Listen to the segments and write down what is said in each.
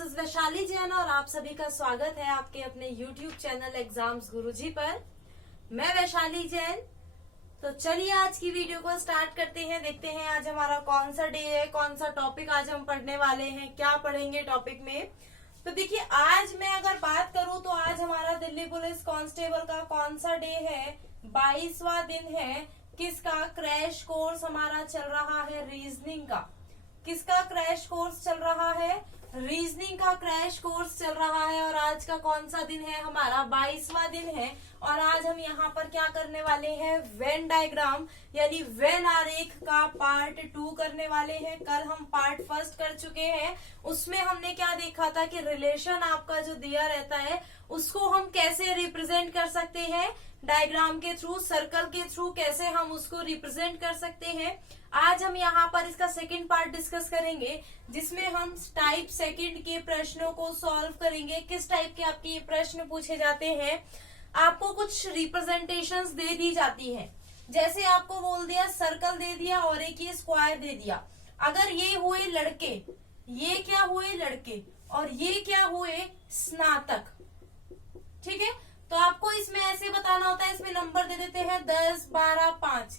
This is Vaishali Jain और आप सभी का स्वागत है आपके अपने YouTube चैनल एग्जाम्स गुरुजी पर। मैं वैशाली जैन। तो चलिए आज की वीडियो को स्टार्ट करते हैं। देखते हैं आज हमारा कौन सा डे है, कौन सा टॉपिक आज हम पढ़ने वाले हैं, क्या पढ़ेंगे टॉपिक में। तो देखिए आज मैं अगर बात करूं तो आज हमारा दिल्ली पुलिस कांस्टेबल का कौन सा डे है, 22वां दिन है। किसका क्रैश कोर्स हमारा चल रहा है, रीजनिंग का। किसका क्रैश कोर्स चल रहा है, रीजनिंग का क्रैश कोर्स चल रहा है। और आज का कौन सा दिन है, हमारा 22वां दिन है। और आज हम यहाँ पर क्या करने वाले हैं, वेन डायग्राम यानी वेन आरेख का पार्ट 2 करने वाले हैं। कल हम पार्ट 1 कर चुके हैं। उसमें हमने क्या देखा था कि रिलेशन आपका जो दिया रहता है उसको हम कैसे रिप्रेजेंट कर सकते हैं, डायग्राम के थ्रू, सर्कल के थ्रू कैसे हम उसको रिप्रेजेंट कर सकते हैं। आज हम यहाँ पर इसका सेकंड पार्ट डिस्कस करेंगे जिसमें हम टाइप सेकंड के प्रश्नों को सॉल्व करेंगे। किस टाइप के आपके ये प्रश्न पूछे जाते हैं, आपको कुछ रिप्रेजेंटेशंस दे दी जाती हैं। जैसे आपको बोल दिया सर्कल दे दिया और एक ये स्क्वायर दे दिया। अगर ये हुए लड़के, ये क्या हुए लड़के और ये क्या हुए स्नातक, ठीक है। तो आपको इसमें ऐसे बताना होता है, इसमें नंबर दे देते हैं 10, 12, 5।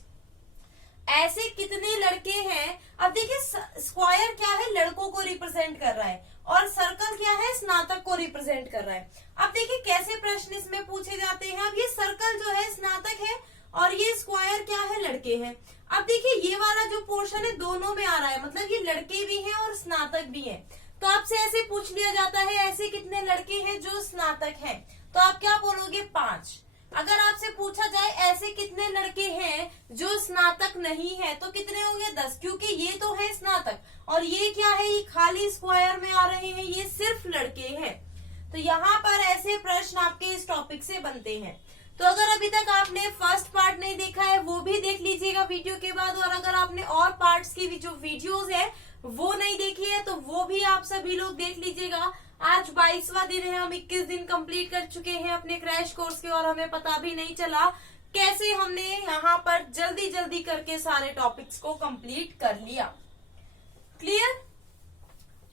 ऐसे कितने लड़के हैं। अब देखिए स्क्वायर क्या है, लड़कों को रिप्रेजेंट कर रहा है और सर्कल क्या है, स्नातक को रिप्रेजेंट कर रहा है। अब देखिए कैसे प्रश्न इसमें पूछे जाते हैं। अब ये सर्कल जो है स्नातक है और ये स्क्वायर क्या है, लड़के हैं। अब देखिए ये वाला जो पोर्शन है दोनों में आ रहा है, मतलब ये लड़के भी हैं और स्नातक भी हैं। तो आपसे ऐसे पूछ लिया जाता है ऐसे कितने लड़के हैं जो स्नातक हैं, तो आप क्या बोलोगे, 5। अगर आपसे पूछा जाए ऐसे कितने लड़के हैं जो स्नातक नहीं है तो कितने होंगे, 10, क्योंकि ये तो है स्नातक और ये क्या है, ये खाली स्क्वायर में आ रहे हैं, ये सिर्फ लड़के हैं। तो यहाँ पर ऐसे प्रश्न आपके इस टॉपिक से बनते हैं। तो अगर अभी तक आपने फर्स्ट पार्ट नहीं देखा है वो भी देख लीजिएगा वीडियो के बाद, और अगर आपने और पार्ट्स की जो वीडियोस है वो नहीं देखी है तो वो भी आप सभी लोग देख लीजिएगा। आज 22वां दिन है, हम 21 दिन कंप्लीट कर चुके हैं अपने क्रैश कोर्स के और हमें पता भी नहीं चला कैसे हमने यहाँ पर जल्दी जल्दी करके सारे टॉपिक्स को कंप्लीट कर लिया। क्लियर।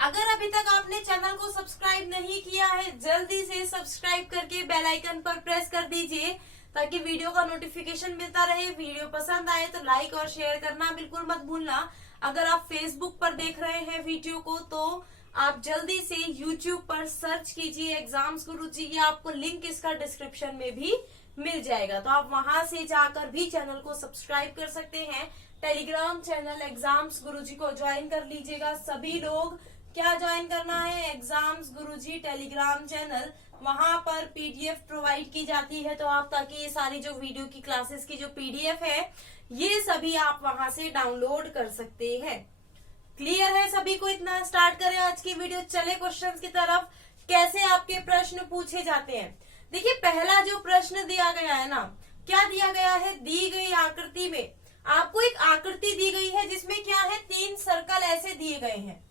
अगर अभी तक आपने चैनल को सब्सक्राइब नहीं किया है जल्दी से सब्सक्राइब करके बेल आइकन पर प्रेस कर दीजिए ताकि वीडियो का नोटिफिकेशन मिलता रहे। वीडियो पसंद आए तो लाइक और शेयर करना बिल्कुल मत भूलना। अगर आप फेसबुक पर देख रहे हैं वीडियो को तो आप जल्दी से YouTube पर सर्च कीजिए एग्जाम्स गुरुजी, या आपको लिंक इसका डिस्क्रिप्शन में भी मिल जाएगा, तो आप वहां से जाकर भी चैनल को सब्सक्राइब कर सकते हैं। टेलीग्राम चैनल एग्जाम्स गुरुजी को ज्वाइन कर लीजिएगा। सभी लोग क्या ज्वाइन करना है, एग्जाम्स गुरुजी टेलीग्राम चैनल। वहां पर PDF प्रोवाइड की जाती है, तो आप ताकि ये सारी जो वीडियो की क्लासेस की जो PDF है ये सभी आप वहां से डाउनलोड कर सकते हैं। क्लियर है सभी को। इतना स्टार्ट करें आज की वीडियो, चले क्वेश्चंस की तरफ। कैसे आपके प्रश्न पूछे जाते हैं, देखिए पहला जो प्रश्न दिया गया है ना, क्या दिया गया है, दी गई आकृति में आपको एक आकृति दी गई है जिसमें क्या है, 3 सर्कल ऐसे दिए गए हैं।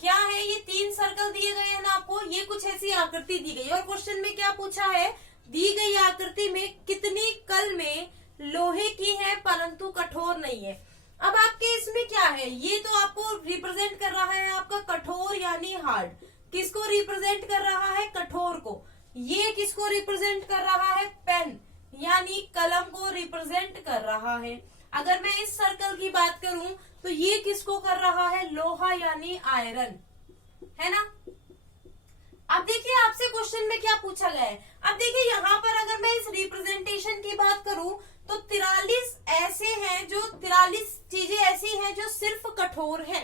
क्या है, ये 3 सर्कल दिए गए हैं ना आपको, ये कुछ ऐसी आकृति दी गई। और क्वेश्चन में क्या पूछा है, दी गई आकृति में कितनी कलमें लोहे की है परंतु कठोर नहीं है। अब आपके इसमें क्या है, ये तो आपको रिप्रेजेंट कर रहा है आपका कठोर यानी हार्ड। किसको रिप्रेजेंट कर रहा है, कठोर को। ये किसको रिप्रेजेंट कर रहा है, पेन यानी कलम को रिप्रेजेंट कर रहा है। अगर मैं इस सर्कल की बात करूं तो ये किसको कर रहा है, लोहा यानी आयरन, है ना। अब देखिए आपसे क्वेश्चन में क्या पूछा गया है। अब देखिए यहाँ पर अगर मैं इस रिप्रेजेंटेशन की बात करूं तो 43 ऐसे हैं जो 43 चीजें ऐसी हैं जो सिर्फ कठोर हैं।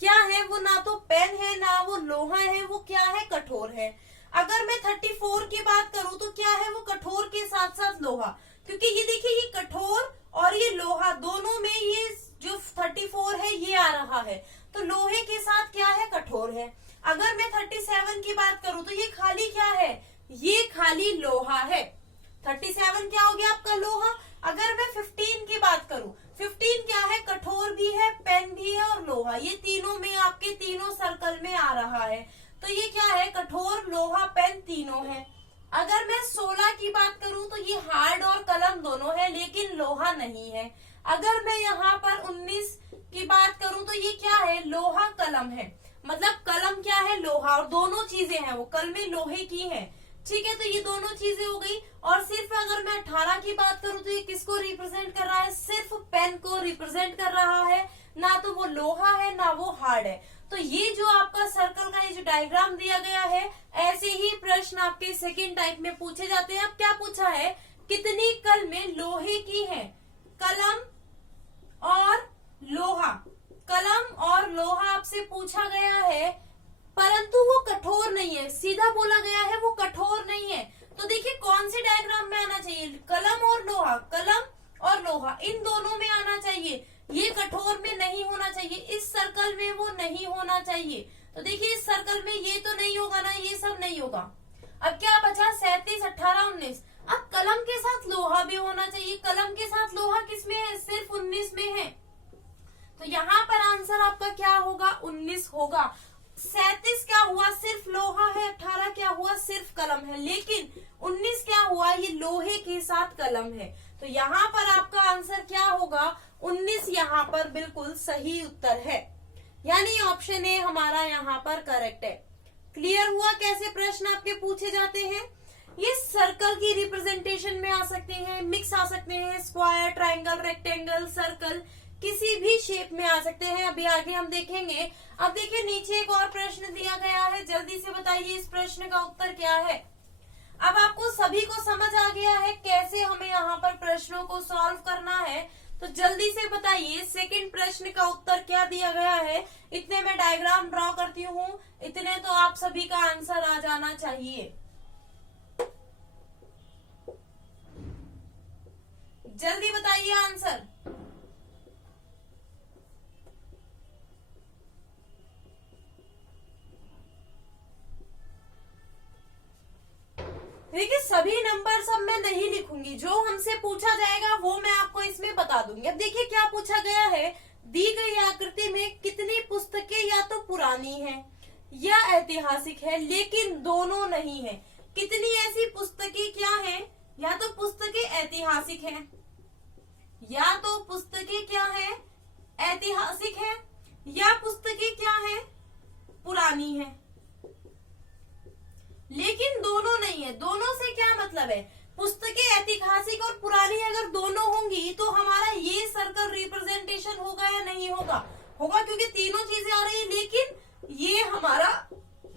क्या है वो, ना तो पेन है ना वो लोहा है, वो क्या है, कठोर है। अगर मैं 34 की बात करूं तो क्या है, वो कठोर के साथ साथ लोहा, क्योंकि ये देखिए ये कठोर और ये लोहा दोनों में ये जो 34 है ये आ रहा है, तो लोहे के साथ क्या है, कठोर है। अगर मैं 37 की बात करूं तो ये खाली क्या है, ये खाली लोहा है। 37 क्या हो गया आपका, लोहा। अगर मैं 15 की बात करूं, 15 क्या है, कठोर भी है, पेन भी है और लोहा, ये तीनों में आपके तीनों सर्कल में आ रहा है। तो ये क्या है, कठोर, लोहा, पेन तीनों है। अगर मैं 16 की बात करूं तो ये हार्ड और कलम दोनों है लेकिन लोहा नहीं है। अगर मैं यहाँ पर 19 की बात करूं तो ये क्या है, लोहा, कलम है। मतलब कलम क्या है, लोहा, और दोनों चीजें हैं वो कलमें लोहे की हैं। ठीक है, तो ये दोनों चीजें हो गई। और सिर्फ अगर मैं 18 की बात करूं तो ये किसको रिप्रेजेंट कर रहा है, सिर्फ पेन को रिप्रेजेंट कर रहा है, ना तो वो लोहा है ना वो हार्ड है। तो ये जो आपका सर्कल का ये जो डायग्राम दिया गया है, ऐसे ही प्रश्न आपके सेकेंड टाइप में पूछे जाते हैं। अब क्या पूछा है, कितनी कलमें लोहे की हैं, कलम और लोहा, कलम और लोहा आपसे पूछा गया है, परंतु वो कठोर नहीं है, सीधा बोला गया है वो कठोर नहीं है। तो देखिए कौन से डायग्राम में आना चाहिए, कलम और लोहा, कलम और लोहा इन दोनों में आना चाहिए, ये कठोर में नहीं होना चाहिए, इस सर्कल में वो नहीं होना चाहिए। तो देखिए इस सर्कल में ये तो नहीं होगा ना, ये सब नहीं होगा। अब क्या बचा, 37, 18, 19। अब कलम के साथ लोहा भी होना चाहिए, कलम के साथ लोहा किसमें है, सिर्फ 19 में है। तो यहाँ पर आंसर आपका क्या होगा, 19 होगा। 37 क्या हुआ, सिर्फ लोहा है, 18 क्या हुआ, सिर्फ कलम है, लेकिन 19 क्या हुआ, ये लोहे के साथ कलम है। तो यहाँ पर आपका आंसर क्या होगा, 19 यहाँ पर बिल्कुल सही उत्तर है, यानी ऑप्शन ए हमारा यहाँ पर करेक्ट है। क्लियर हुआ कैसे प्रश्न आपके पूछे जाते हैं। ये सर्कल की रिप्रेजेंटेशन में आ सकते हैं, मिक्स आ सकते हैं, स्क्वायर, ट्रायंगल, रेक्टेंगल, सर्कल, किसी भी शेप में आ सकते हैं। अभी आगे हम देखेंगे। अब देखिए नीचे एक और प्रश्न दिया गया है, जल्दी से बताइए इस प्रश्न का उत्तर क्या है। अब आपको सभी को समझ आ गया है कैसे हमें यहाँ पर प्रश्नों को सॉल्व करना है, तो जल्दी से बताइए सेकंड प्रश्न का उत्तर क्या दिया गया है। इतने में डायग्राम ड्रॉ करती हूँ, इतने तो आप सभी का आंसर आ जाना चाहिए। जल्दी बताइए आंसर। देखिए सभी नंबर सब मैं नहीं लिखूंगी, जो हमसे पूछा जाएगा वो मैं आपको इसमें बता दूंगी। अब देखिए क्या पूछा गया है, दी गई आकृति में कितनी पुस्तकें या तो पुरानी हैं या ऐतिहासिक है, लेकिन दोनों नहीं है। कितनी ऐसी पुस्तकें क्या हैं, या तो पुस्तकें ऐतिहासिक हैं, या तो पुस्तकें क्या हैं, ऐतिहासिक है, या पुस्तकें क्या हैं, पुरानी है, लेकिन दोनों नहीं है। दोनों से क्या मतलब है, पुस्तकें ऐतिहासिक और पुरानी अगर दोनों होंगी तो हमारा ये सर्कल रिप्रेजेंटेशन होगा या नहीं होगा, होगा, क्योंकि तीनों चीजें आ रही है, लेकिन ये हमारा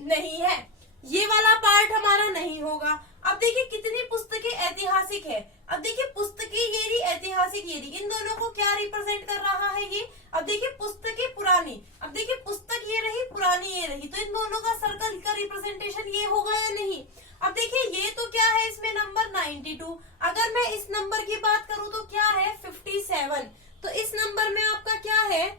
नहीं है, ये वाला पार्ट हमारा नहीं होगा। अब देखिए कितनी पुस्तकें ऐतिहासिक है, अब देखिए पुस्तकें ये रही, ऐतिहासिक ये रही, इन दोनों को क्या रिप्रेजेंट कर रहा है ये। अब देखिए पुस्तकें पुरानी, अब देखिए पुस्तक ये रही, पुरानी ये रही, तो इन दोनों का सर्कल का रिप्रेजेंटेशन ये होगा या नहीं। अब देखिए ये तो क्या है, इसमें नंबर 92, अगर मैं इस नंबर की बात करूं तो क्या है 57, तो इस नंबर में आपका क्या है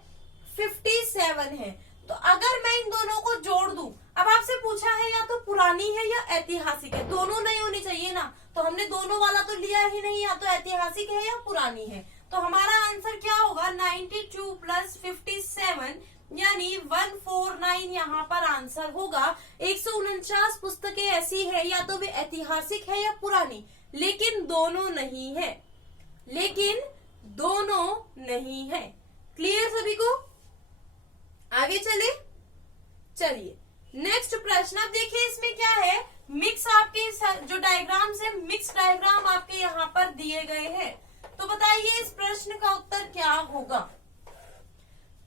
57 है। तो अगर मैं इन दोनों को जोड़ दूं, अब आपसे पूछा है या तो पुरानी है या ऐतिहासिक है, दोनों नहीं होनी चाहिए ना, तो हमने दोनों वाला तो लिया ही नहीं, या तो ऐतिहासिक है या पुरानी है। तो हमारा आंसर क्या होगा 92 प्लस 57 यानी 149 यहाँ पर आंसर होगा। 149 पुस्तकें ऐसी है, या तो वे ऐतिहासिक है या पुरानी, लेकिन दोनों नहीं है, लेकिन दोनों नहीं है। क्लियर सभी को, आगे चलिए नेक्स्ट प्रश्न। अब देखिए इसमें क्या है, मिक्स आपके जो डायग्राम्स है, मिक्स डायग्राम आपके यहाँ पर दिए गए हैं। तो बताइए इस प्रश्न का उत्तर क्या होगा,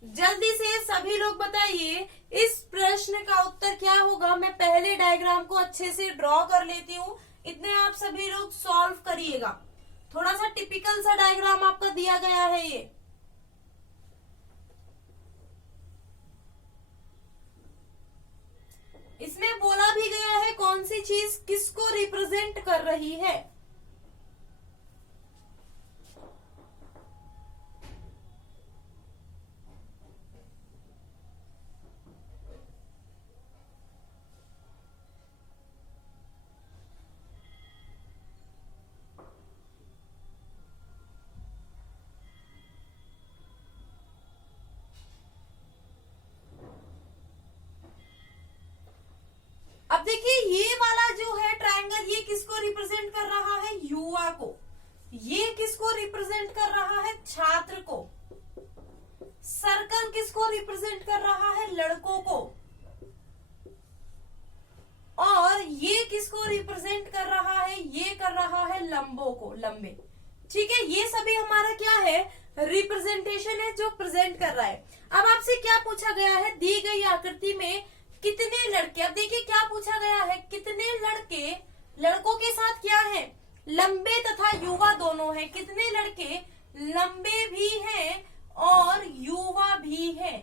जल्दी से सभी लोग बताइए इस प्रश्न का उत्तर क्या होगा। मैं पहले डायग्राम को अच्छे से ड्रॉ कर लेती हूँ, इतने आप सभी लोग सॉल्व करिएगा। थोड़ा सा टिपिकल सा डायग्राम आपका दिया गया है ये। इसमें बोला भी गया है कौन सी चीज किसको रिप्रेजेंट कर रही है। अब देखिए ये वाला जो है ट्रायंगल, ये किसको रिप्रेजेंट कर रहा है, युवा को। ये किसको रिप्रेजेंट कर रहा है, छात्र को। सर्कल किसको रिप्रेजेंट कर रहा है, लड़कों को। किसको रिप्रेजेंट कर रहा है, ये कर रहा है लंबों को, लंबे। ठीक है, ये सभी हमारा क्या है, रिप्रेजेंटेशन है जो प्रेजेंट कर रहा है। अब आपसे क्या पूछा गया है, दी गई आकृति में कितने लड़के, अब देखिए क्या पूछा गया है, कितने लड़के, लड़कों के साथ क्या है, लंबे तथा युवा दोनों हैं। कितने लड़के लंबे भी हैं और युवा भी हैं।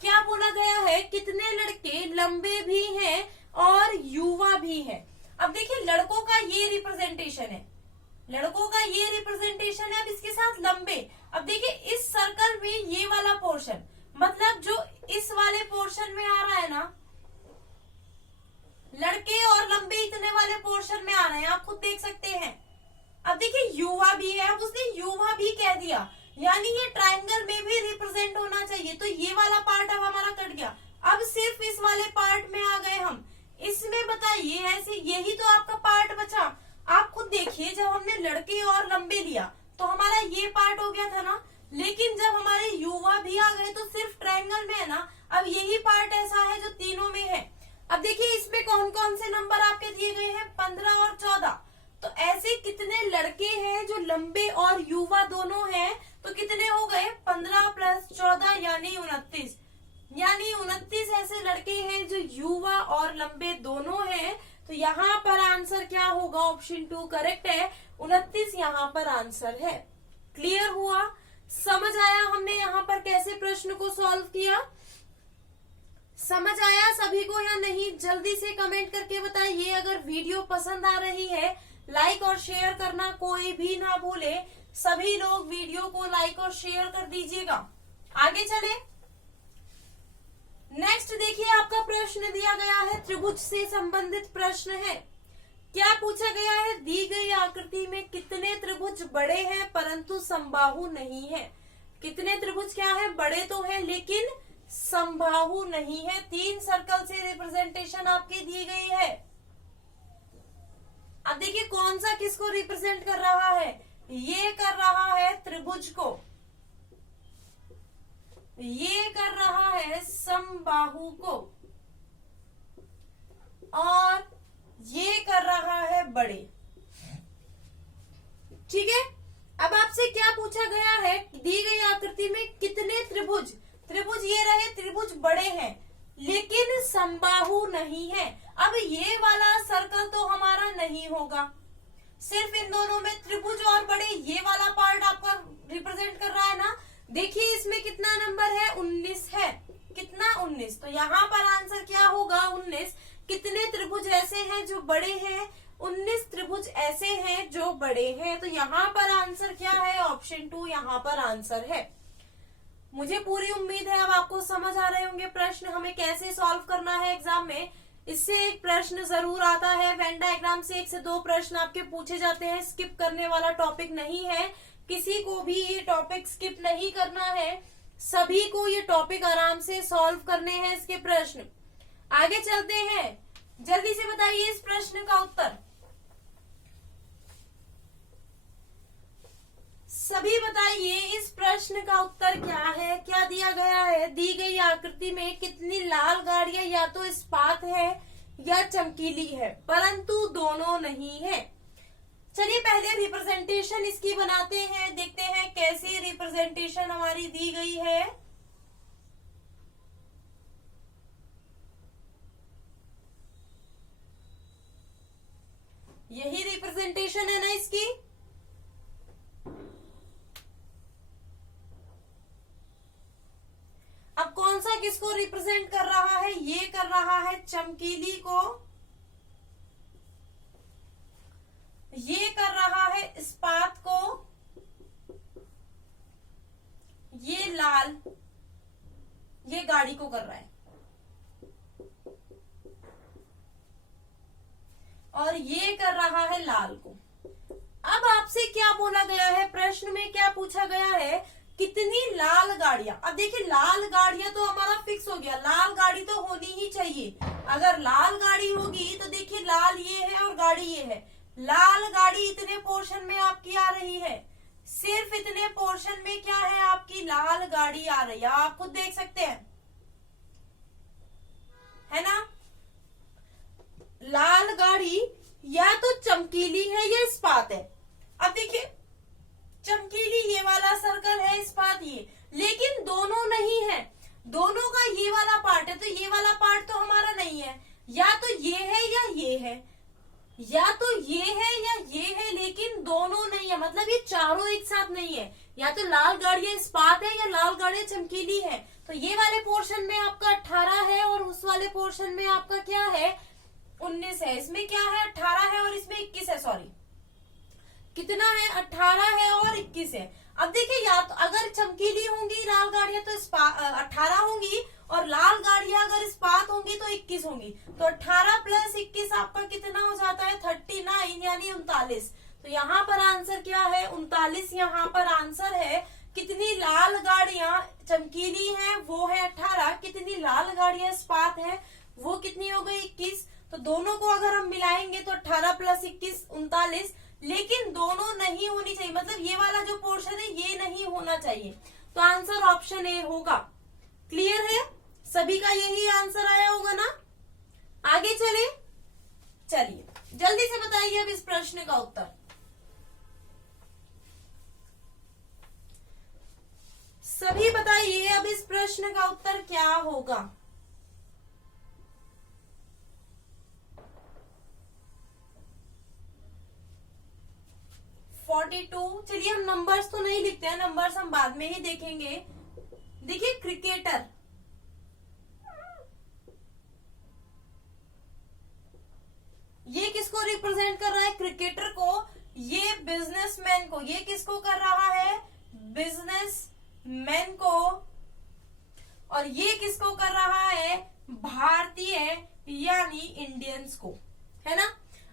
क्या बोला गया है, कितने लड़के लंबे भी हैं और युवा भी हैं। अब देखिए लड़कों का ये रिप्रेजेंटेशन है, लड़कों का ये रिप्रेजेंटेशन है, अब इसके साथ लंबे। अब देखिए इस सर्कल में ये वाला पोर्शन, मतलब जो इस वाले पोर्शन में आ रहा है ना, लड़के और लंबे इतने वाले पोर्शन में आ रहे हैं, आप खुद देख सकते हैं। अब देखिए युवा भी है, अब उसने युवा भी कह दिया, यानी ये ट्रायंगल में भी रिप्रेजेंट होना चाहिए। तो ये वाला पार्ट अब हमारा कट गया, अब सिर्फ इस वाले पार्ट में आ गए हम। इसमें बताइए ऐसे, यही तो आपका पार्ट बचा। आप खुद देखिए, जब हमने लड़के और लंबे लिया तो हमारा ये पार्ट हो गया था ना, लेकिन जब हमारे युवा भी आ गए तो सिर्फ ट्रायंगल में है ना, अब यही पार्ट ऐसा है जो तीनों में है। अब देखिए इसमें कौन कौन से नंबर आपके दिए गए हैं, 15 और 14। तो ऐसे कितने लड़के हैं जो लंबे और युवा दोनों हैं, तो कितने हो गए, 15 + 14 यानी 29। यानी 29 ऐसे लड़के हैं जो युवा और लंबे दोनों हैं। तो यहाँ पर आंसर क्या होगा, ऑप्शन 2 करेक्ट है, 29 यहाँ पर आंसर है। क्लियर हुआ, समझ आया हमने यहाँ पर कैसे प्रश्न को सॉल्व किया, समझ आया सभी को या नहीं, जल्दी से कमेंट करके बताइए। अगर वीडियो पसंद आ रही है लाइक और शेयर करना कोई भी ना भूले, सभी लोग वीडियो को लाइक और शेयर कर दीजिएगा। आगे चले, नेक्स्ट देखिए आपका प्रश्न दिया गया है, त्रिभुज से संबंधित प्रश्न है। क्या पूछा गया है, दी गई आकृति में कितने त्रिभुज बड़े हैं परंतु समबाहु नहीं है। कितने त्रिभुज क्या है, बड़े तो हैं लेकिन समबाहु नहीं है। 3 सर्कल से रिप्रेजेंटेशन आपकी दी गई है। अब देखिए कौन सा किसको रिप्रेजेंट कर रहा है, ये कर रहा है त्रिभुज को, ये कर रहा है समबाहु को, और ये कर रहा है बड़े। ठीक है, अब आपसे क्या पूछा गया है, दी गई आकृति में कितने त्रिभुज, त्रिभुज ये रहे, त्रिभुज बड़े हैं लेकिन समबाहु नहीं है। अब ये वाला सर्कल तो हमारा नहीं होगा, सिर्फ इन दोनों में त्रिभुज और बड़े, ये वाला पार्ट आपका रिप्रेजेंट कर रहा है ना। देखिए इसमें कितना नंबर है, 19 है। कितना, 19। तो यहाँ पर आंसर क्या होगा, 19। कितने त्रिभुज ऐसे हैं जो बड़े हैं, 19 त्रिभुज ऐसे हैं जो बड़े हैं। तो यहाँ पर आंसर क्या है, ऑप्शन 2 यहाँ पर आंसर है। मुझे पूरी उम्मीद है अब आपको समझ आ रहे होंगे प्रश्न हमें कैसे सॉल्व करना है एग्जाम में। इससे एक प्रश्न जरूर आता है, वेन डायग्राम से 1 से 2 प्रश्न आपके पूछे जाते हैं। स्किप करने वाला टॉपिक नहीं है, किसी को भी ये टॉपिक स्किप नहीं करना है, सभी को ये टॉपिक आराम से सॉल्व करने हैं इसके प्रश्न। आगे चलते हैं, जल्दी से बताइए इस प्रश्न का उत्तर। सभी बताइए इस प्रश्न का उत्तर क्या है। क्या दिया गया है, दी गई आकृति में कितनी लाल गाड़ियां या तो इस्पात है या चमकीली है परंतु दोनों नहीं है। चलिए पहले रिप्रेजेंटेशन इसकी बनाते हैं, देखते हैं कैसी रिप्रेजेंटेशन हमारी दी गई है। यही रिप्रेजेंटेशन है ना इसकी। अब कौन सा किसको रिप्रेजेंट कर रहा है, ये कर रहा है चमकीली को, ये कर रहा है इस्पात को, ये लाल, ये गाड़ी को कर रहा है, और ये कर रहा है लाल को। अब आपसे क्या बोला गया है, प्रश्न में क्या पूछा गया है, कितनी लाल गाड़ियां। अब देखिए लाल गाड़ियां तो हमारा फिक्स हो गया, लाल गाड़ी तो होनी ही चाहिए। अगर लाल गाड़ी होगी तो देखिए लाल ये है और गाड़ी ये है, लाल गाड़ी इतने पोर्शन में आपकी आ रही है, सिर्फ इतने पोर्शन में क्या है आपकी लाल गाड़ी आ रही है, आप खुद देख सकते हैं, है ना। लाल गाड़ी या तो ये है या ये है, या तो ये है या ये है, लेकिन दोनों नहीं है, मतलब ये चारों एक साथ नहीं है। या तो लाल गाड़ियां इस्पात है या लाल गाड़ियां चमकीली है। तो ये वाले पोर्शन में आपका 18 है और उस वाले पोर्शन में आपका क्या है, 19 है। इसमें क्या है, 18 है और इसमें 21 है, सॉरी कितना है, 18 है और 21 है। अब देखिए, या तो अगर चमकीली होंगी लाल गाड़ियां तो 18 होंगी, और लाल गाड़ियां अगर इस्पात होंगी तो 21 होंगी। तो 18 प्लस 21 आपका कितना हो जाता है, 39 यानी 39। तो यहाँ पर आंसर क्या है, 39 यहाँ पर आंसर है। कितनी लाल गाड़ियां चमकीली हैं वो है 18, कितनी लाल गाड़ियां इस्पात है वो कितनी हो गई, 21। तो दोनों को अगर हम मिलाएंगे तो 18 प्लस 21 39, लेकिन दोनों नहीं होनी चाहिए, मतलब ये वाला जो पोर्शन है ये नहीं होना चाहिए। तो आंसर ऑप्शन ए होगा। क्लियर है, सभी का यही आंसर आया होगा ना। आगे चले, चलिए जल्दी से बताइए अब इस प्रश्न का उत्तर। सभी बताइए अब इस प्रश्न का उत्तर क्या होगा। 42। चलिए हम नंबर्स तो नहीं लिखते हैं, नंबर्स हम बाद में ही देखेंगे। देखिए क्रिकेटर, ये किसको रिप्रेजेंट कर रहा है, क्रिकेटर को। ये बिजनेसमैन को, ये किसको कर रहा है, बिजनेसमैन को। और ये किसको कर रहा है, भारतीय यानी इंडियंस को, है ना।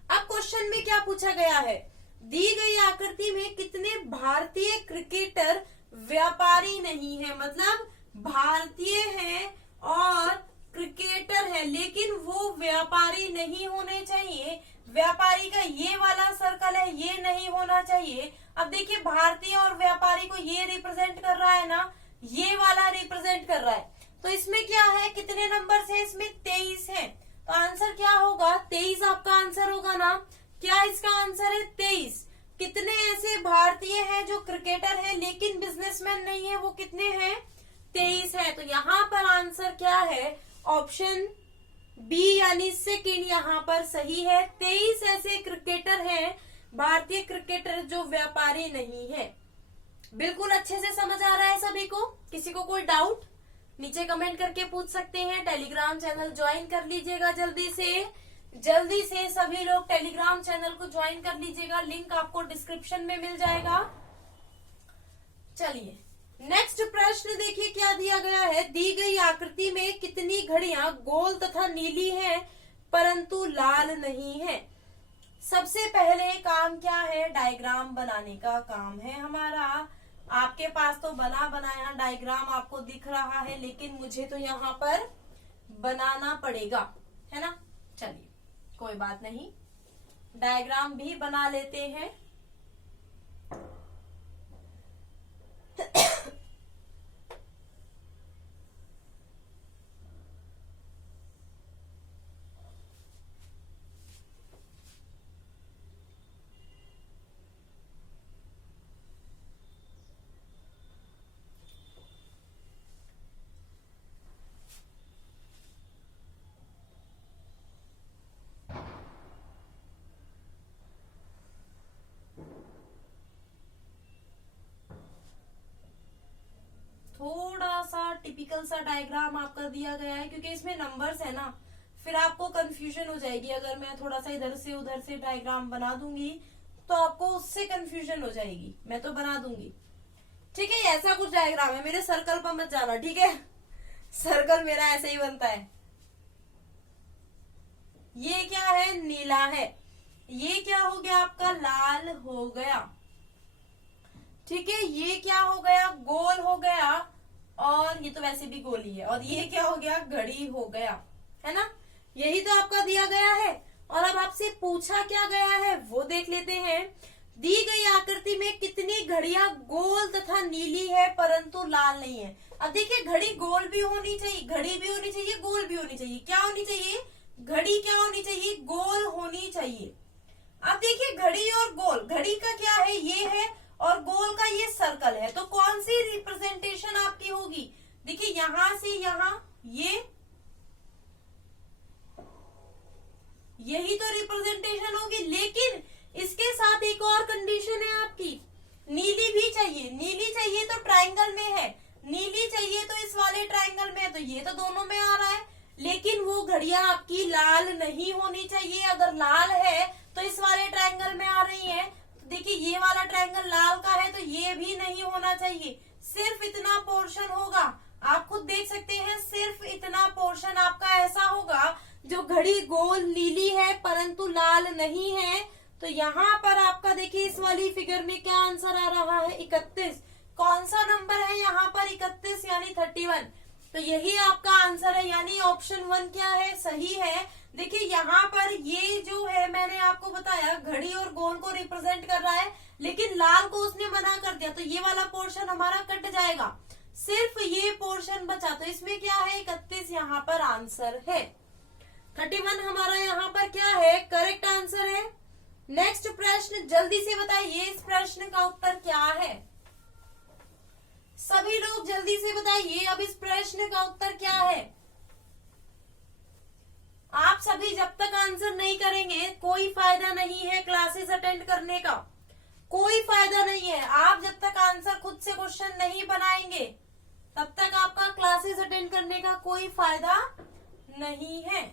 अब क्वेश्चन में क्या पूछा गया है, दी गई आकृति में कितने भारतीय क्रिकेटर व्यापारी नहीं है, मतलब भारतीय हैं और क्रिकेटर है लेकिन वो व्यापारी नहीं होने चाहिए। व्यापारी का ये वाला सर्कल है, ये नहीं होना चाहिए। अब देखिए भारतीय और व्यापारी को ये रिप्रेजेंट कर रहा है ना, ये वाला रिप्रेजेंट कर रहा है। तो इसमें क्या है, कितने नंबर है, इसमें 23 है। तो आंसर क्या होगा, 23 आपका आंसर होगा ना। क्या इसका आंसर है 23। कितने ऐसे भारतीय हैं जो क्रिकेटर हैं लेकिन बिजनेसमैन नहीं है, वो कितने हैं, 23 है। तो यहाँ पर आंसर क्या है, ऑप्शन बी यानी सेकंड यहाँ पर सही है। 23 ऐसे क्रिकेटर हैं, भारतीय क्रिकेटर जो व्यापारी नहीं है। बिल्कुल अच्छे से समझ आ रहा है सभी को, किसी को कोई डाउट नीचे कमेंट करके पूछ सकते हैं। टेलीग्राम चैनल ज्वाइन कर लीजिएगा जल्दी से सभी लोग टेलीग्राम चैनल को ज्वाइन कर लीजिएगा, लिंक आपको डिस्क्रिप्शन में मिल जाएगा। चलिए नेक्स्ट प्रश्न देखिए क्या दिया गया है, दी गई आकृति में कितनी घड़ियां गोल तथा नीली हैं परंतु लाल नहीं है। सबसे पहले काम क्या है, डायग्राम बनाने का काम है हमारा। आपके पास तो बना बनाया डायग्राम आपको दिख रहा है, लेकिन मुझे तो यहाँ पर बनाना पड़ेगा, है ना। चलिए कोई बात नहीं, डायग्राम भी बना लेते हैं। थोड़ा सा टिपिकल सा डायग्राम आपका दिया गया है, क्योंकि इसमें नंबर्स है ना, फिर आपको कंफ्यूजन हो जाएगी। अगर मैं थोड़ा सा इधर से उधर से डायग्राम बना दूंगी तो आपको उससे कंफ्यूजन हो जाएगी। मैं तो बना दूंगी, ठीक है। ऐसा कुछ डायग्राम है, मेरे सर्कल पर मत जाना, ठीक है। सर्कल मेरा ऐसे ही बनता है। ये क्या है, नीला है। ये क्या हो गया आपका, लाल हो गया, ठीक है। ये क्या हो गया, गोल हो गया, और ये तो वैसे भी गोल ही है। और ये क्या हो गया, घड़ी हो गया, है ना। यही तो आपका दिया गया है। और अब आपसे पूछा क्या गया है वो देख लेते हैं। दी गई आकृति में कितनी घड़ियां गोल तथा नीली है परंतु लाल नहीं है। अब देखिए घड़ी गोल भी होनी चाहिए, घड़ी भी होनी चाहिए, गोल भी होनी चाहिए। क्या होनी चाहिए, घड़ी क्या होनी चाहिए, गोल होनी चाहिए। अब देखिए घड़ी और गोल, घड़ी का क्या है, ये है, और गोल का ये सर्कल है। तो कौन सी रिप्रेजेंटेशन आपकी होगी, देखिए यहां से यहां, ये यही तो रिप्रेजेंटेशन होगी। लेकिन इसके साथ एक और कंडीशन है आपकी, नीली भी चाहिए। नीली चाहिए तो ट्राइंगल में है, नीली चाहिए तो इस वाले ट्राइंगल में है, तो ये तो दोनों में आ रहा है। लेकिन वो घड़ियां आपकी लाल नहीं होनी चाहिए। अगर लाल है तो इस वाले ट्राइंगल में आ रही है। देखिए ये वाला ट्राइंगल लाल का है तो ये भी नहीं होना चाहिए। सिर्फ इतना पोर्शन होगा, आप खुद देख सकते हैं, सिर्फ इतना पोर्शन आपका ऐसा होगा जो घड़ी गोल नीली है परंतु लाल नहीं है। तो यहाँ पर आपका देखिए इस वाली फिगर में क्या आंसर आ रहा है, 31। कौन सा नंबर है यहाँ पर, 31 यानी 31। तो यही आपका आंसर है, यानी ऑप्शन 1 क्या है, सही है। देखिए यहाँ पर ये जो है मैंने आपको बताया घड़ी और गोल को रिप्रेजेंट कर रहा है, लेकिन लाल को उसने मना कर दिया, तो ये वाला पोर्शन हमारा कट जाएगा, सिर्फ ये पोर्शन बचा। तो इसमें क्या है, 31 यहाँ पर आंसर है। 31 हमारा यहाँ पर क्या है, करेक्ट आंसर है। नेक्स्ट प्रश्न जल्दी से बताइए, इस प्रश्न का उत्तर क्या है। सभी लोग जल्दी से बताइए, अब इस प्रश्न का उत्तर क्या है। आप सभी जब तक आंसर नहीं करेंगे कोई फायदा नहीं है क्लासेस अटेंड करने का, कोई फायदा नहीं है। आप जब तक आंसर खुद से क्वेश्चन नहीं बनाएंगे तब तक आपका क्लासेस अटेंड करने का कोई फायदा नहीं है।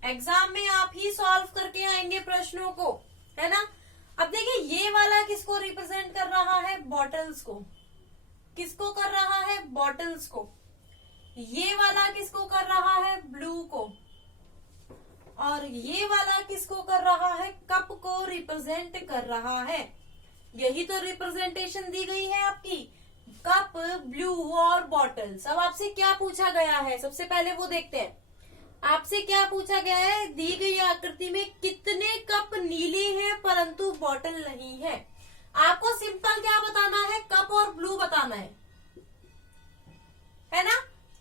एग्जाम में आप ही सॉल्व करके आएंगे प्रश्नों को, है ना। अब देखिए ये वाला किसको रिप्रेजेंट कर रहा है, बॉटल्स को। किसको कर रहा है, बॉटल्स को। ये वाला किसको कर रहा है, ब्लू को। और ये वाला किसको कर रहा है, कप को रिप्रेजेंट कर रहा है। यही तो रिप्रेजेंटेशन दी गई है आपकी, कप, ब्लू और बॉटल्स। अब आपसे क्या पूछा गया है, सबसे पहले वो देखते हैं। आपसे क्या पूछा गया है, दी गई आकृति में कितने कप नीले हैं परंतु बॉटल नहीं है। आपको सिंपल क्या बताना है, कप और ब्लू बताना है ना।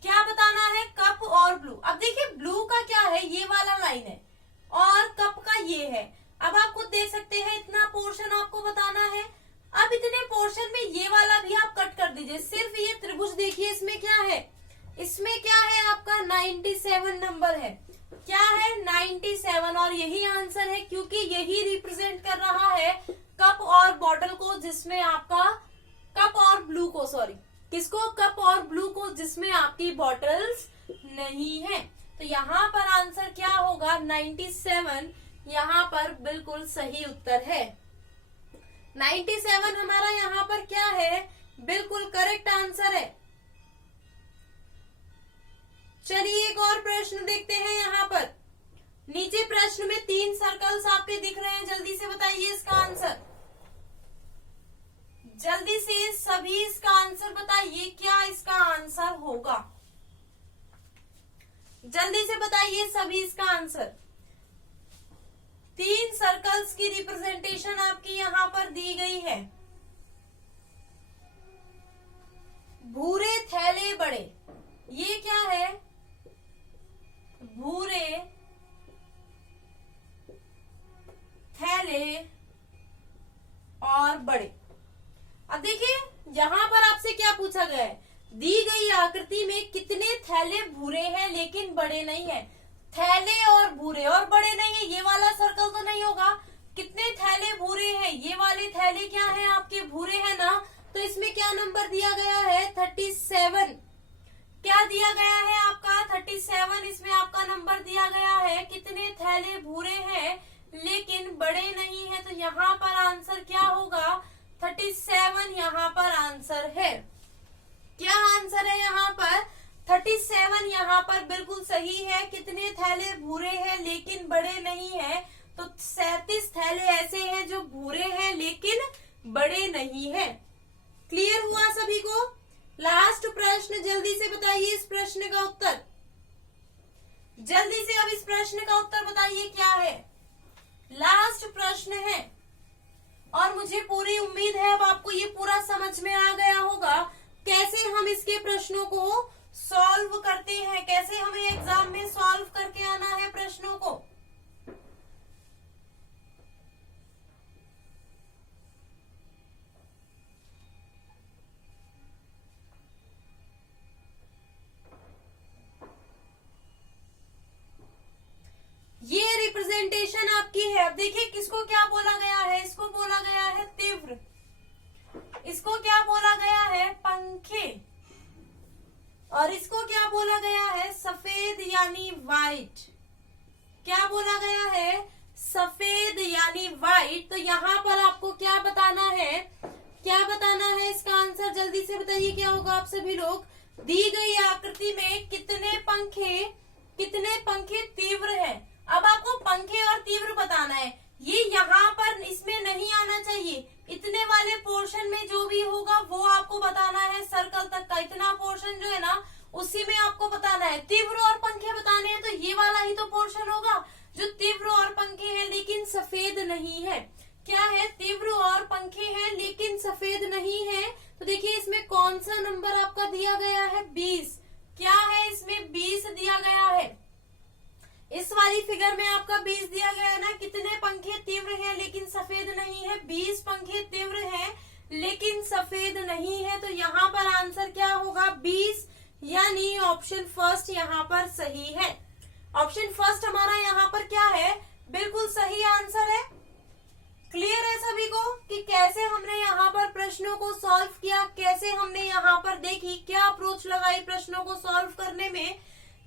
क्या बताना है, कप और ब्लू। अब देखिए ब्लू का क्या है, ये वाला लाइन है और कप का ये है। अब आप खुद देख सकते हैं इतना पोर्शन आपको बताना है। अब इतने पोर्शन में ये वाला भी आप कट कर दीजिए। सिर्फ ये त्रिभुज देखिए, इसमें क्या है, इसमें क्या है आपका 97 नंबर है। क्या है, 97। और यही आंसर है क्योंकि यही रिप्रेजेंट कर रहा है कप और बॉटल को, जिसमें आपका कप और ब्लू को, सॉरी किसको, कप और ब्लू को, जिसमें आपकी बॉटल्स नहीं है। तो यहाँ पर आंसर क्या होगा, 97 यहाँ पर बिल्कुल सही उत्तर है। 97 हमारा यहाँ पर क्या है, बिल्कुल करेक्ट आंसर है। चलिए एक और प्रश्न देखते हैं। यहाँ पर नीचे प्रश्न में 3 सर्कल्स आपके दिख रहे हैं, जल्दी से बताइए इसका आंसर। जल्दी से सभी इसका आंसर बताइए, क्या इसका आंसर होगा। जल्दी से बताइए सभी इसका आंसर। 3 सर्कल्स की रिप्रेजेंटेशन आपकी यहाँ पर दी गई है। भूरे थैले बड़े, ये क्या है, भूरे थैले और बड़े। अब देखिए यहाँ पर आपसे क्या पूछा गया है, दी गई आकृति में कितने थैले भूरे हैं लेकिन बड़े नहीं है। थैले और भूरे और बड़े नहीं है, ये वाला सर्कल तो नहीं होगा। कितने थैले भूरे हैं, ये वाले थैले क्या है आपके, भूरे हैं ना। तो इसमें क्या नंबर दिया गया है, 37। क्या दिया गया है आपका, 37। इसमें आपका नंबर दिया गया है, कितने थैले भूरे हैं लेकिन बड़े नहीं है। तो यहाँ पर आंसर क्या होगा, 37 यहाँ पर आंसर है। क्या आंसर है यहाँ पर, 37 यहाँ पर बिल्कुल सही है। कितने थैले भूरे हैं लेकिन बड़े नहीं है, तो 37 थैले ऐसे हैं जो भूरे हैं लेकिन बड़े नहीं है। क्लियर हुआ सभी को। लास्ट प्रश्न जल्दी से बताइए इस प्रश्न का उत्तर। जल्दी से अब इस प्रश्न का उत्तर बताइए क्या है। लास्ट प्रश्न है और मुझे पूरी उम्मीद है अब आपको ये पूरा समझ में आ गया होगा कैसे हम इसके प्रश्नों को सॉल्व करते हैं, कैसे हमें एग्जाम में सॉल्व करके आना है प्रश्नों को। आपकी है। अब देखिए किसको क्या बोला गया है, इसको बोला गया है तीव्र, इसको क्या बोला गया है, पंखे, और इसको क्या बोला गया है, सफेद यानी व्हाइट। क्या बोला गया है, सफेद यानी व्हाइट। तो यहाँ पर आपको क्या बताना है, क्या बताना है इसका आंसर, जल्दी से बताइए क्या होगा आप सभी लोग। दी गई आकृति में कितने पंखे तीव्र है। अब आपको पंखे और तीव्र बताना है। ये यहाँ पर इसमें नहीं आना चाहिए, इतने वाले पोर्शन में जो भी होगा वो आपको बताना है, सर्कल तक का इतना पोर्शन जो है ना उसी में आपको बताना है। तीव्र और पंखे बताने हैं तो ये वाला ही तो पोर्शन होगा जो तीव्र और पंखे हैं लेकिन सफेद नहीं है। क्या है, तीव्र और पंखे हैं लेकिन सफेद नहीं है। तो देखिए इसमें कौन सा नंबर आपका दिया गया है, 20। क्या है इसमें 20 दिया गया है। इस वाली फिगर में आपका 20 दिया गया है ना। कितने पंखे तीव्र हैं लेकिन सफेद नहीं है, 20 पंखे तीव्र हैं लेकिन सफेद नहीं है। तो यहाँ पर आंसर क्या होगा, 20, यानी ऑप्शन फर्स्ट यहाँ पर सही है। ऑप्शन फर्स्ट हमारा यहाँ पर क्या है, बिल्कुल सही आंसर है। क्लियर है सभी को कि कैसे हमने यहाँ पर प्रश्नों को सॉल्व किया, कैसे हमने यहाँ पर देखी क्या अप्रोच लगाई प्रश्नों को सॉल्व करने में।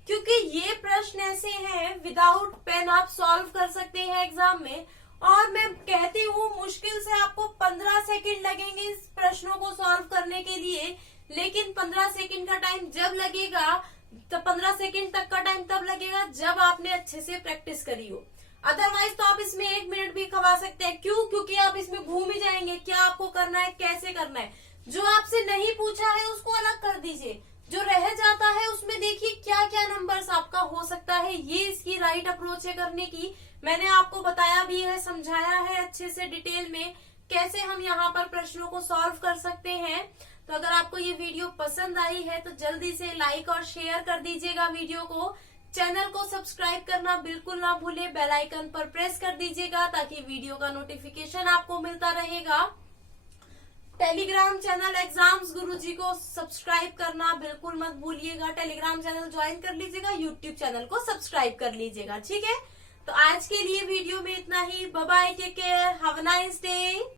क्योंकि ये प्रश्न ऐसे हैं विदाउट पेन आप सॉल्व कर सकते हैं एग्जाम में, और मैं कहती हूँ मुश्किल से आपको 15 सेकंड लगेंगे इस प्रश्नों को सॉल्व करने के लिए। लेकिन 15 सेकंड का टाइम जब लगेगा, तो 15 सेकंड तक का टाइम तब लगेगा जब आपने अच्छे से प्रैक्टिस करी हो। अदरवाइज तो आप इसमें 1 मिनट भी खवा सकते हैं। क्यों, क्योंकि आप इसमें घूम ही जाएंगे, क्या आपको करना है, कैसे करना है। जो आपसे नहीं पूछा है उसको अलग कर दीजिए, जो रह जाता है उसमें देखिए क्या क्या नंबर्स आपका हो सकता है। ये इसकी राइट अप्रोच है करने की। मैंने आपको बताया भी है, समझाया है अच्छे से डिटेल में कैसे हम यहाँ पर प्रश्नों को सॉल्व कर सकते हैं। तो अगर आपको ये वीडियो पसंद आई है तो जल्दी से लाइक और शेयर कर दीजिएगा वीडियो को। चैनल को सब्सक्राइब करना बिल्कुल ना भूले, बेल आइकन पर प्रेस कर दीजिएगा ताकि वीडियो का नोटिफिकेशन आपको मिलता रहेगा। टेलीग्राम चैनल एग्जाम्स गुरुजी को सब्सक्राइब करना बिल्कुल मत भूलिएगा। टेलीग्राम चैनल ज्वाइन कर लीजिएगा, यूट्यूब चैनल को सब्सक्राइब कर लीजिएगा, ठीक है। तो आज के लिए वीडियो में इतना ही। Bye bye, take care, have a nice day.